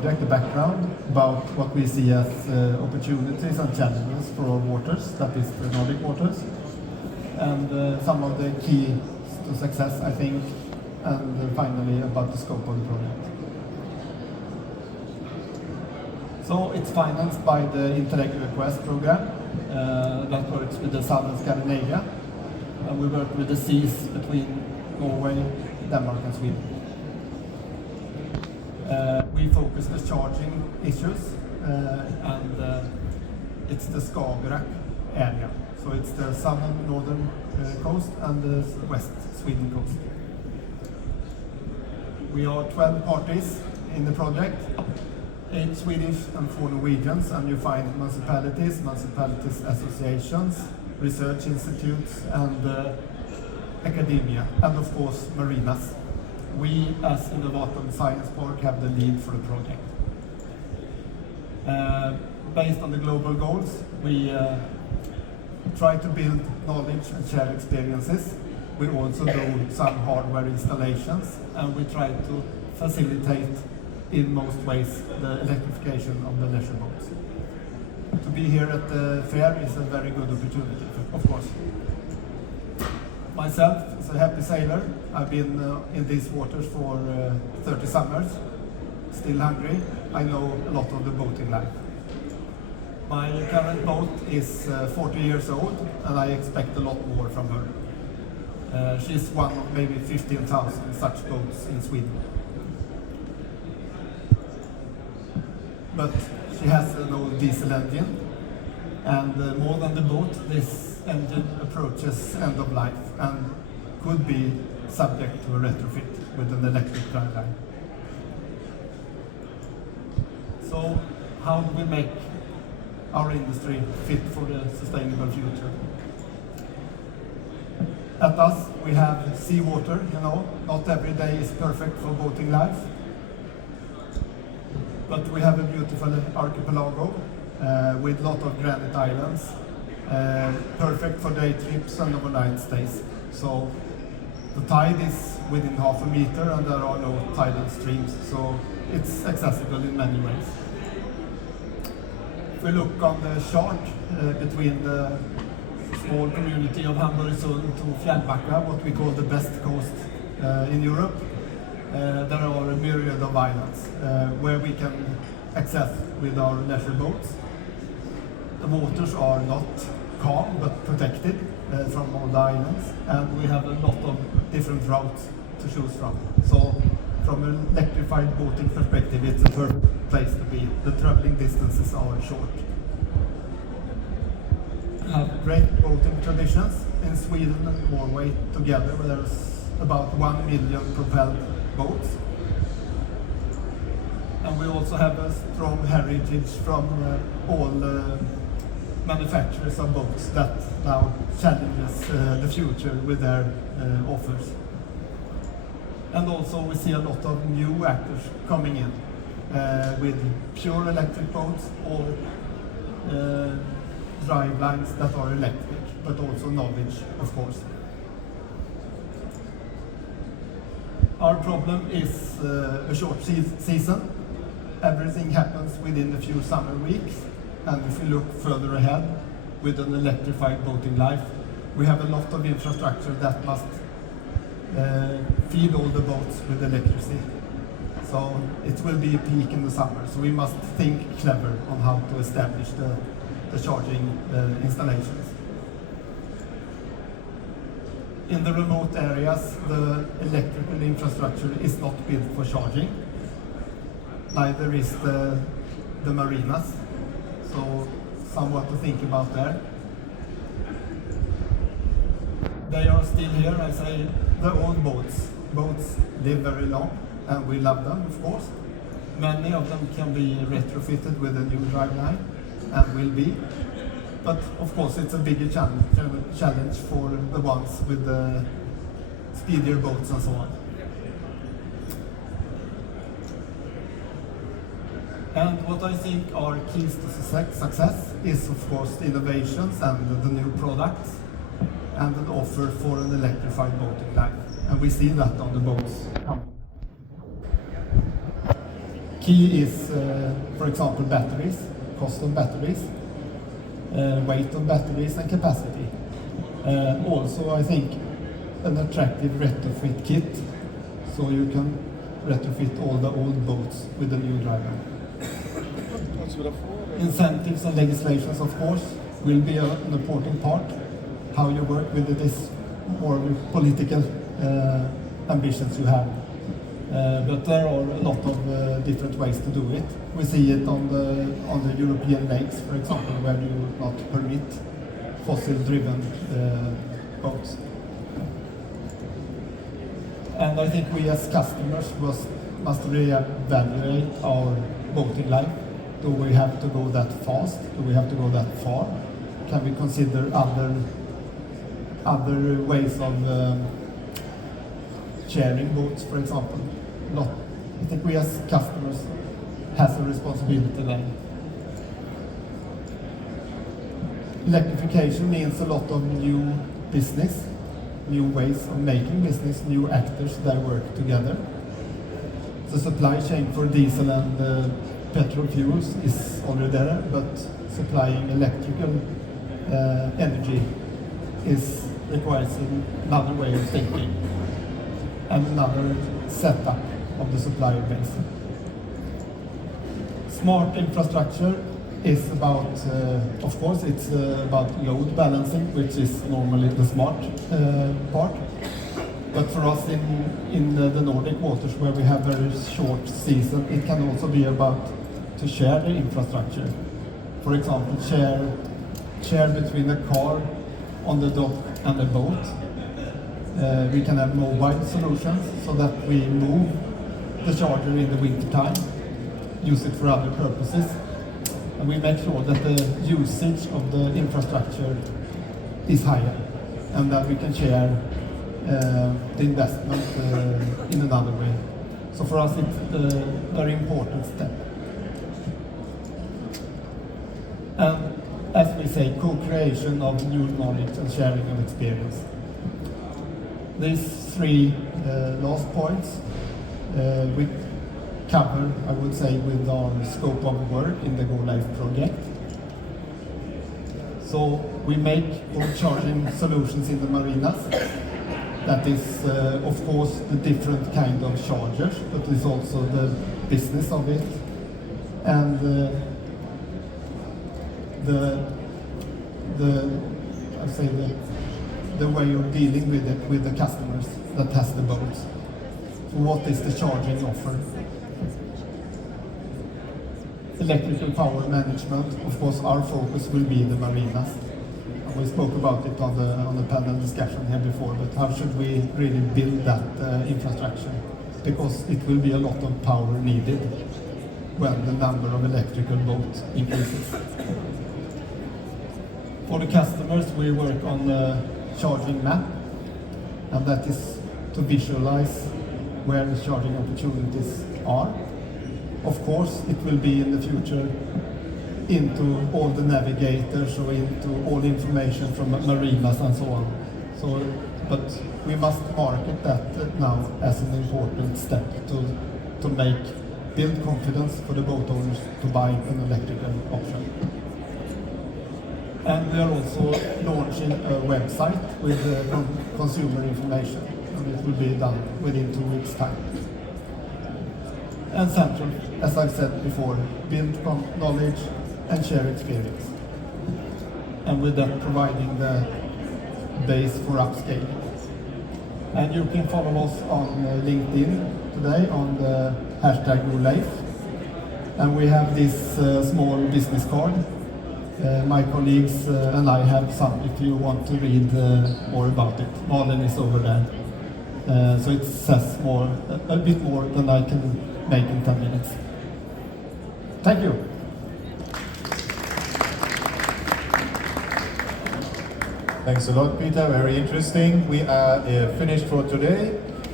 project, the background, about what we see as opportunities and challenges for our waters, that is the Nordic waters, and some of the key to success, I think, and finally about the scope of the project. So it's financed by the Interreg Request program that works with the southern Scandinavia, and we work with the seas between Norway, Denmark and Sweden. We focus on charging issues, and it's the Skagerrak area. So it's the southern northern coast and the west Sweden coast. We are 12 parties in the project, 8 Swedish and 4 Norwegians, and you find municipalities associations, research institutes and academia, and of course marinas. We as Innovatum Science Park have the lead for the project. Based on the global goals, we try to build knowledge and share experiences. We also do some hardware installations, and we try to facilitate in most ways the electrification of the leisure boats. To be here at the fair is a very good opportunity, of course. Myself, as a happy sailor, I've been in these waters for 30 summers, still hungry. I know a lot of the boating life. My current boat is 40 years old, and I expect a lot more from her. She's one of maybe 15,000 such boats in Sweden. But she has an old diesel engine, and more than the boat, this engine approaches end of life and could be subject to a retrofit with an electric driveline. So how do we make our industry fit for the sustainable future? At us, we have seawater, not every day is perfect for boating life. But we have a beautiful archipelago with a lot of granite islands, perfect for day trips and overnight stays. So the tide is within half a meter and there are no tidal streams, so it's accessible in many ways. If we look on the chart between the small community of Hamburgsund to Fjällbacka, what we call the best coast in Europe, there are a myriad of islands where we can access with our leisure boats. The waters are not calm but protected from all the islands, and we have a lot of different routes to choose from. So from an electrified boating perspective, it's a perfect place to be. The traveling distances are short. We have great boating traditions in Sweden and Norway together, where there's about 1 million propelled boats. And we also have a strong heritage from all manufacturers of boats that now challenges the future with their offers. And also we see a lot of new actors coming in with pure electric boats or drivelines that are electric, but also knowledge, of course. Our problem is a short season. Everything happens within a few summer weeks, and if we look further ahead with an electrified boating life, we have a lot of infrastructure that must feed all the boats with electricity. So it will be a peak in the summer, so we must think clever on how to establish the charging installations. In the remote areas, the electrical infrastructure is not built for charging. Neither is the marinas. So somewhat to think about there. They are still here, I say, the old boats. Boats live very long, and we love them, of course. Many of them can be retrofitted with a new driveline, and will be. But of course it's a bigger challenge for the ones with the speedier boats and so on. And what I think are keys to success is of course innovations and the new products and an offer for an electrified boating life. And we see that on the boats. key is, for example, batteries, cost of batteries, weight of batteries and capacity. Also, I think an attractive retrofit kit, so you can retrofit all the old boats with a new driver. Incentives and legislations, of course, will be an important part. How you work with this more political ambitions you have. But there are a lot of different ways to do it. We see it on the European lakes, for example, where you not permit fossil-driven boats. And I think we as customers must reevaluate our boating life. Do we have to go that fast? Do we have to go that far? Can we consider other ways of sharing boats, for example? I think we as customers has a responsibility then. Electrification means a lot of new business, new ways of making business, new actors that work together. The supply chain for diesel and petrol fuels is already there, but supplying electrical energy requires another way of thinking and another setup of the supplier base. Smart infrastructure is about, of course, it's about load balancing, which is normally the smart part. But for us in the Nordic waters, where we have very short season, it can also be about to share the infrastructure. For example, share between a car on the dock and a boat. We can have mobile solutions so that we move the charger in the winter time, use it for other purposes, and we make sure that the usage of the infrastructure is higher, and that we can share the investment in another way. So for us it's a very important step. And as we say, co-creation of new knowledge and sharing of experience. These three last points we cover, I would say, with our scope of work in the Go Life project. So we make boat charging solutions in the marinas. That is, of course, the different kind of chargers, but it's also the business of it, and the way of dealing with it with the customers that has the boats. So what is the charging offer? Electrical power management, of course, our focus will be the marinas. We spoke about it on the panel discussion here before, but how should we really build that infrastructure? Because it will be a lot of power needed when the number of electrical boats increases. For the customers, we work on the charging map, and that is to visualize where the charging opportunities are. Of course, it will be in the future into all the navigators or into all information from marinas and so on. So, but we must market that now as an important step to build confidence for the boat owners to buy an electrical option. And we are also launching a website with consumer information, and it will be done within 2 weeks' time. And central, as I've said before, build knowledge and share experience. And with that, providing the base for upscaling. And you can follow us on LinkedIn today on the hashtag #GoLife. And we have this small business card. My colleagues and I have some if you want to read more about it. Malin is over there. So it says a bit more than I can make in 10 minutes. Thank you. Thanks a lot, Peter. Very interesting. We are finished for today.